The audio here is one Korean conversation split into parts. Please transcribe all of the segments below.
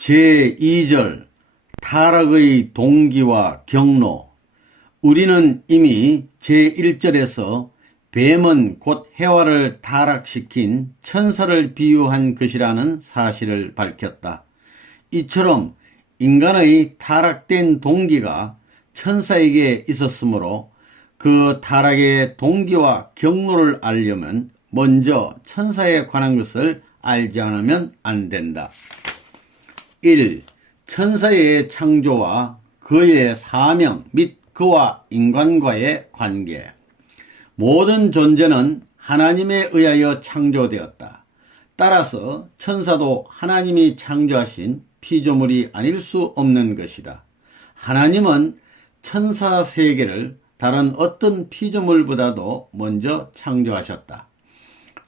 제2절 타락의 동기와 경로. 우리는 이미 제1절에서 뱀은 곧 해와를 타락시킨 천사를 비유한 것이라는 사실을 밝혔다. 이처럼 인간의 타락된 동기가 천사에게 있었으므로 그 타락의 동기와 경로를 알려면 먼저 천사에 관한 것을 알지 않으면 안 된다. 1. 천사의 창조와 그의 사명 및 그와 인간과의 관계. 모든 존재는 하나님에 의하여 창조되었다. 따라서 천사도 하나님이 창조하신 피조물이 아닐 수 없는 것이다. 하나님은 천사 세계를 다른 어떤 피조물보다도 먼저 창조하셨다.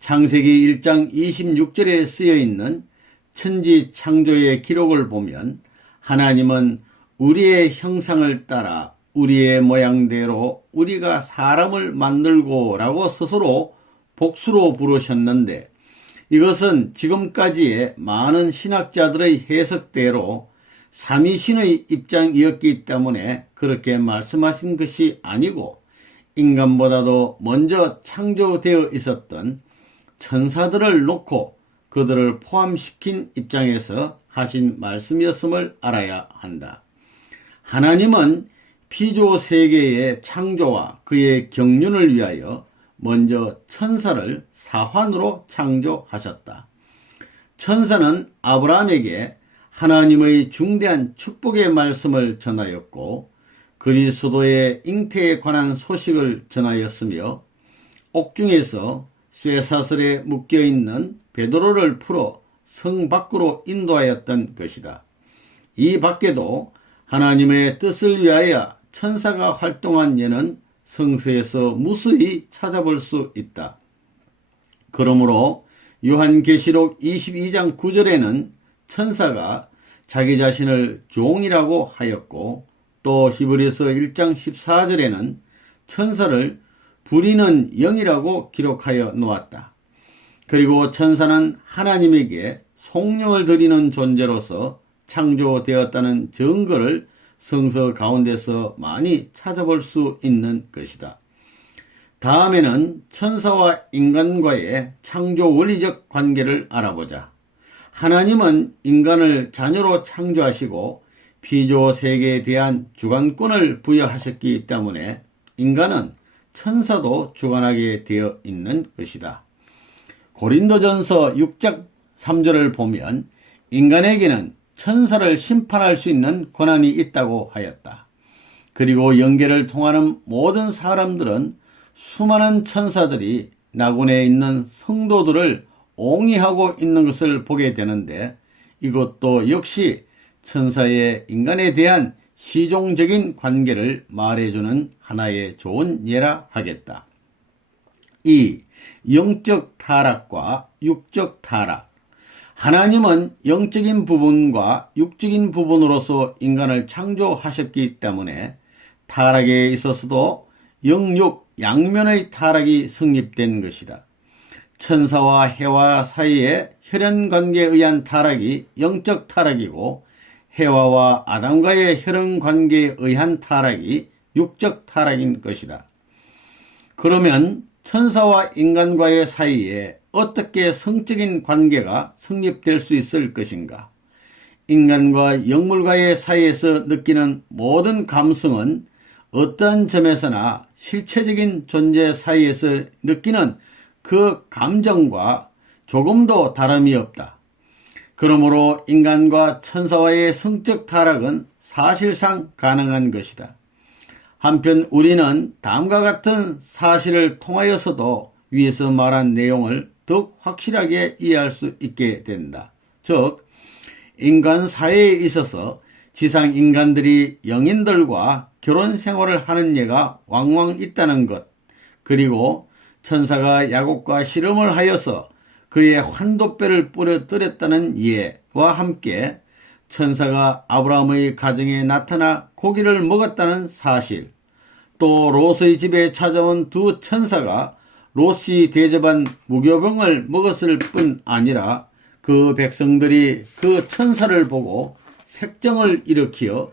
창세기 1장 26절에 쓰여있는 천지 창조의 기록을 보면 하나님은 우리의 형상을 따라 우리의 모양대로 우리가 사람을 만들고 라고 스스로 복수로 부르셨는데, 이것은 지금까지의 많은 신학자들의 해석대로 삼위신의 입장이었기 때문에 그렇게 말씀하신 것이 아니고, 인간보다도 먼저 창조되어 있었던 천사들을 놓고 그들을 포함시킨 입장에서 하신 말씀이었음을 알아야 한다. 하나님은 피조 세계의 창조와 그의 경륜을 위하여 먼저 천사를 사환으로 창조하셨다. 천사는 아브라함에게 하나님의 중대한 축복의 말씀을 전하였고 그리스도의 잉태에 관한 소식을 전하였으며, 옥중에서 쇠사슬에 묶여있는 베드로를 풀어 성 밖으로 인도하였던 것이다. 이 밖에도 하나님의 뜻을 위하여 천사가 활동한 예는 성서에서 무수히 찾아볼 수 있다. 그러므로 요한계시록 22장 9절에는 천사가 자기 자신을 종이라고 하였고, 또 히브리서 1장 14절에는 천사를 부리는 영이라고 기록하여 놓았다. 그리고 천사는 하나님에게 속령을 드리는 존재로서 창조되었다는 증거를 성서 가운데서 많이 찾아볼 수 있는 것이다. 다음에는 천사와 인간과의 창조 원리적 관계를 알아보자. 하나님은 인간을 자녀로 창조하시고 피조 세계에 대한 주관권을 부여하셨기 때문에 인간은 천사도 주관하게 되어 있는 것이다. 고린도전서 6장 3절을 보면 인간에게는 천사를 심판할 수 있는 권한이 있다고 하였다. 그리고 영계를 통하는 모든 사람들은 수많은 천사들이 낙원에 있는 성도들을 옹이하고 있는 것을 보게 되는데, 이것도 역시 천사의 인간에 대한 시종적인 관계를 말해주는 하나의 좋은 예라 하겠다. 2. 영적 타락과 육적 타락. 하나님은 영적인 부분과 육적인 부분으로서 인간을 창조하셨기 때문에 타락에 있어서도 영육 양면의 타락이 성립된 것이다. 천사와 해와 사이의 혈연관계에 의한 타락이 영적 타락이고, 해와와 아담과의 혈연관계에 의한 타락이 육적 타락인 것이다. 그러면 천사와 인간과의 사이에 어떻게 성적인 관계가 성립될 수 있을 것인가? 인간과 영물과의 사이에서 느끼는 모든 감성은 어떠한 점에서나 실체적인 존재 사이에서 느끼는 그 감정과 조금도 다름이 없다. 그러므로 인간과 천사와의 성적 타락은 사실상 가능한 것이다. 한편 우리는 다음과 같은 사실을 통하여서도 위에서 말한 내용을 더욱 확실하게 이해할 수 있게 된다. 즉, 인간 사회에 있어서 지상 인간들이 영인들과 결혼 생활을 하는 예가 왕왕 있다는 것, 그리고 천사가 야곱과 씨름을 하여서 그의 환도뼈를 부러뜨렸다는 예와 함께 천사가 아브라함의 가정에 나타나 고기를 먹었다는 사실, 또 롯의 집에 찾아온 두 천사가 롯이 대접한 무교병을 먹었을 뿐 아니라 그 백성들이 그 천사를 보고 색정을 일으키어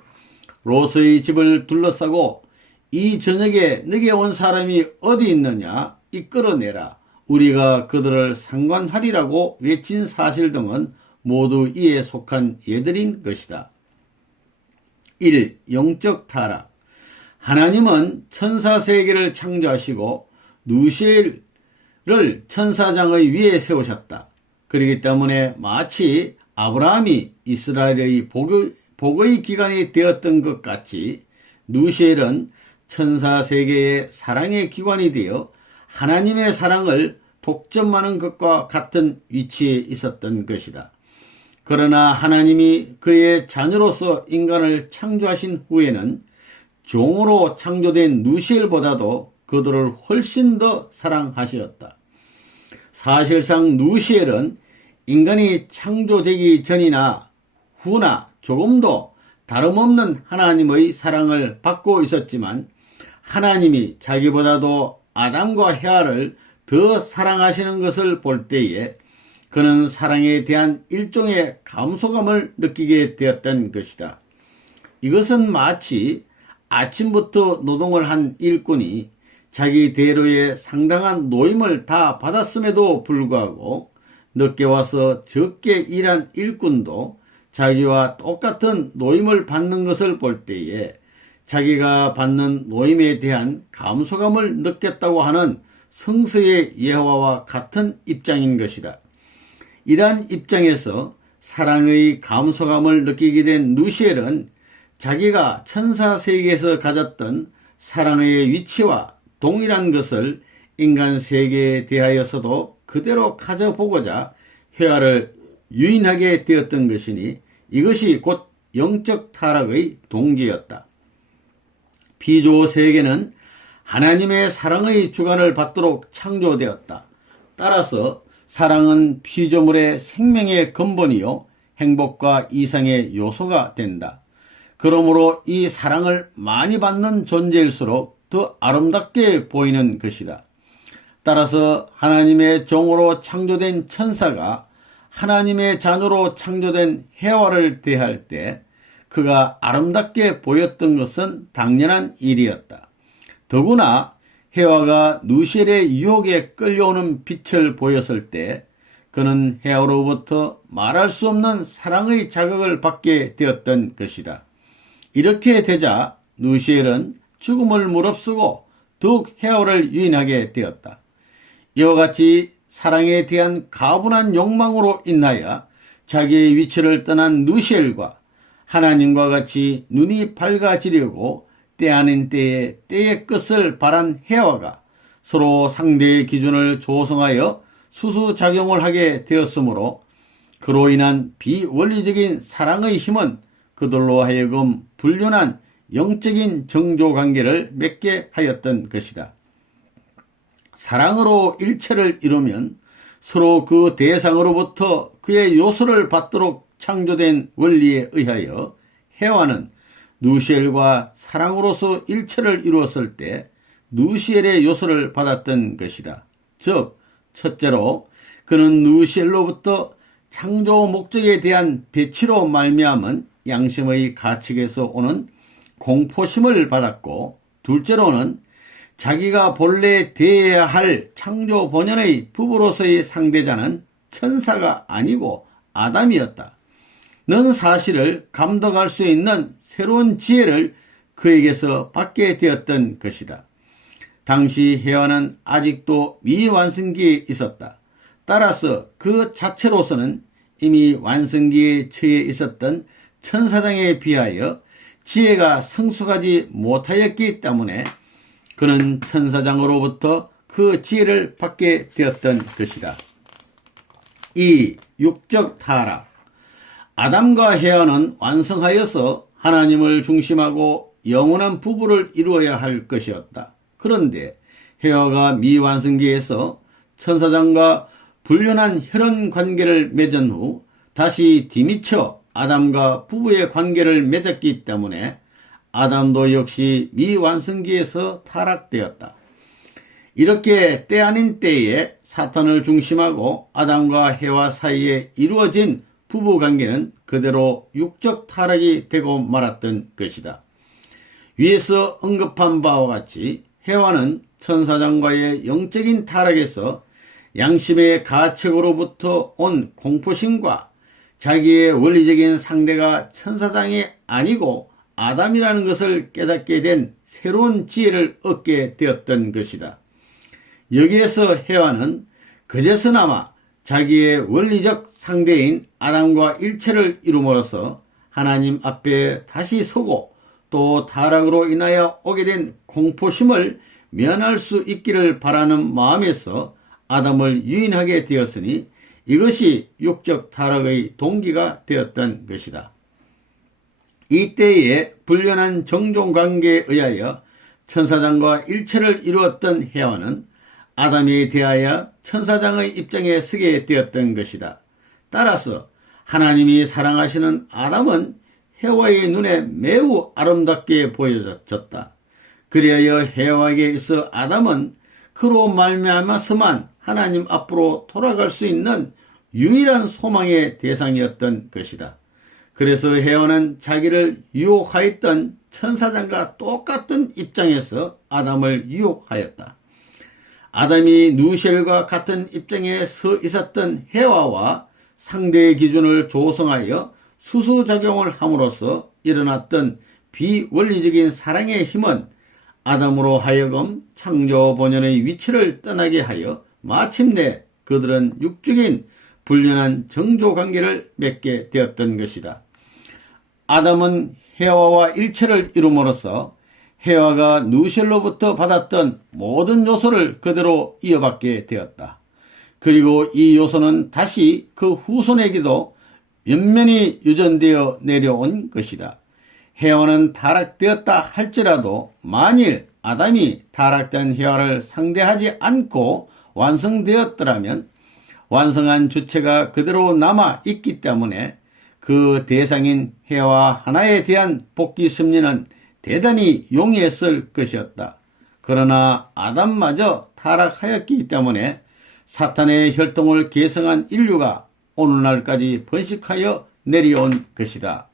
롯의 집을 둘러싸고 이 저녁에 너게 온 사람이 어디 있느냐 이끌어내라 우리가 그들을 상관하리라고 외친 사실 등은 모두 이에 속한 예들인 것이다. 1. 영적 타락. 하나님은 천사 세계를 창조하시고 누시엘을 천사장의 위에 세우셨다. 그렇기 때문에 마치 아브라함이 이스라엘의 복의 기관이 되었던 것 같이 누시엘은 천사 세계의 사랑의 기관이 되어 하나님의 사랑을 독점하는 것과 같은 위치에 있었던 것이다. 그러나 하나님이 그의 자녀로서 인간을 창조하신 후에는 종으로 창조된 누시엘보다도 그들을 훨씬 더 사랑하셨다. 사실상 누시엘은 인간이 창조되기 전이나 후나 조금도 다름없는 하나님의 사랑을 받고 있었지만 하나님이 자기보다도 아담과 헤아를 더 사랑하시는 것을 볼 때에 그는 사랑에 대한 일종의 감소감을 느끼게 되었던 것이다. 이것은 마치 아침부터 노동을 한 일꾼이 자기 대로의 상당한 노임을 다 받았음에도 불구하고 늦게 와서 적게 일한 일꾼도 자기와 똑같은 노임을 받는 것을 볼 때에 자기가 받는 노임에 대한 감소감을 느꼈다고 하는 성서의 예화와 같은 입장인 것이다. 이러한 입장에서 사랑의 감소감을 느끼게 된 누시엘은 자기가 천사 세계에서 가졌던 사랑의 위치와 동일한 것을 인간 세계에 대하여서도 그대로 가져보고자 회화를 유인하게 되었던 것이니 이것이 곧 영적 타락의 동기였다. 피조 세계는 하나님의 사랑의 주관을 받도록 창조되었다. 따라서 사랑은 피조물의 생명의 근본이요 행복과 이상의 요소가 된다. 그러므로 이 사랑을 많이 받는 존재일수록 더 아름답게 보이는 것이다. 따라서 하나님의 종으로 창조된 천사가 하나님의 자녀로 창조된 해와를 대할 때 그가 아름답게 보였던 것은 당연한 일이었다. 더구나 해와가 누시엘의 유혹에 끌려오는 빛을 보였을 때 그는 해와로부터 말할 수 없는 사랑의 자극을 받게 되었던 것이다. 이렇게 되자 누시엘은 죽음을 무릅쓰고 더욱 해와를 유인하게 되었다. 이와 같이 사랑에 대한 가분한 욕망으로 인하여 자기의 위치를 떠난 누시엘과 하나님과 같이 눈이 밝아지려고 때 아닌 때에 때의 끝을 바란 해와가 서로 상대의 기준을 조성하여 수수작용을 하게 되었으므로 그로 인한 비원리적인 사랑의 힘은 그들로 하여금 불륜한 영적인 정조관계를 맺게 하였던 것이다. 사랑으로 일체를 이루면 서로 그 대상으로부터 그의 요소를 받도록 창조된 원리에 의하여 해와는 누시엘과 사랑으로서 일체를 이루었을 때 누시엘의 요소를 받았던 것이다. 즉, 첫째로 그는 누시엘로부터 창조 목적에 대한 배치로 말미암은 양심의 가책에서 오는 공포심을 받았고, 둘째로는 자기가 본래 대해야 할 창조 본연의 부부로서의 상대자는 천사가 아니고 아담이었다. 는 사실을 감독할 수 있는 새로운 지혜를 그에게서 받게 되었던 것이다. 당시 해와는 아직도 미완성기에 있었다. 따라서 그 자체로서는 이미 완성기에 처해 있었던 천사장에 비하여 지혜가 성숙하지 못하였기 때문에 그는 천사장으로부터 그 지혜를 받게 되었던 것이다. 2. 육적 타락. 아담과 해와는 완성하여서 하나님을 중심하고 영원한 부부를 이루어야 할 것이었다. 그런데 해와가 미완성기에서 천사장과 불륜한 혈연 관계를 맺은 후 다시 뒤미쳐 아담과 부부의 관계를 맺었기 때문에 아담도 역시 미완성기에서 타락되었다. 이렇게 때 아닌 때에 사탄을 중심하고 아담과 해와 사이에 이루어진 부부관계는 그대로 육적 타락이 되고 말았던 것이다. 위에서 언급한 바와 같이 해와는 천사장과의 영적인 타락에서 양심의 가책으로부터 온 공포심과 자기의 원리적인 상대가 천사장이 아니고 아담이라는 것을 깨닫게 된 새로운 지혜를 얻게 되었던 것이다. 여기에서 해와는 그제서나마 자기의 원리적 상대인 아담과 일체를 이룸으로써 하나님 앞에 다시 서고 또 타락으로 인하여 오게 된 공포심을 면할 수 있기를 바라는 마음에서 아담을 유인하게 되었으니 이것이 육적 타락의 동기가 되었던 것이다. 이때에 불륜한 정종관계에 의하여 천사장과 일체를 이루었던 해와는 아담에 대하여 천사장의 입장에 서게 되었던 것이다. 따라서 하나님이 사랑하시는 아담은 해와의 눈에 매우 아름답게 보여졌다. 그리하여 해와에게 있어 아담은 그로 말미암아서만 하나님 앞으로 돌아갈 수 있는 유일한 소망의 대상이었던 것이다. 그래서 해와는 자기를 유혹하였던 천사장과 똑같은 입장에서 아담을 유혹하였다. 아담이 누시엘과 같은 입장에 서 있었던 해와와 상대의 기준을 조성하여 수수작용을 함으로써 일어났던 비원리적인 사랑의 힘은 아담으로 하여금 창조 본연의 위치를 떠나게 하여 마침내 그들은 육적인 불륜한 정조관계를 맺게 되었던 것이다. 아담은 해와와 일체를 이룸으로써 해와가 누시엘로부터 받았던 모든 요소를 그대로 이어받게 되었다. 그리고 이 요소는 다시 그 후손에게도 연면이 유전되어 내려온 것이다. 해와는 타락되었다 할지라도 만일 아담이 타락된 해와를 상대하지 않고 완성되었더라면 완성한 주체가 그대로 남아 있기 때문에 그 대상인 해와 하나에 대한 복귀 심리는 대단히 용이했을 것이었다. 그러나 아담마저 타락하였기 때문에 사탄의 혈통을 계승한 인류가 오늘날까지 번식하여 내려온 것이다.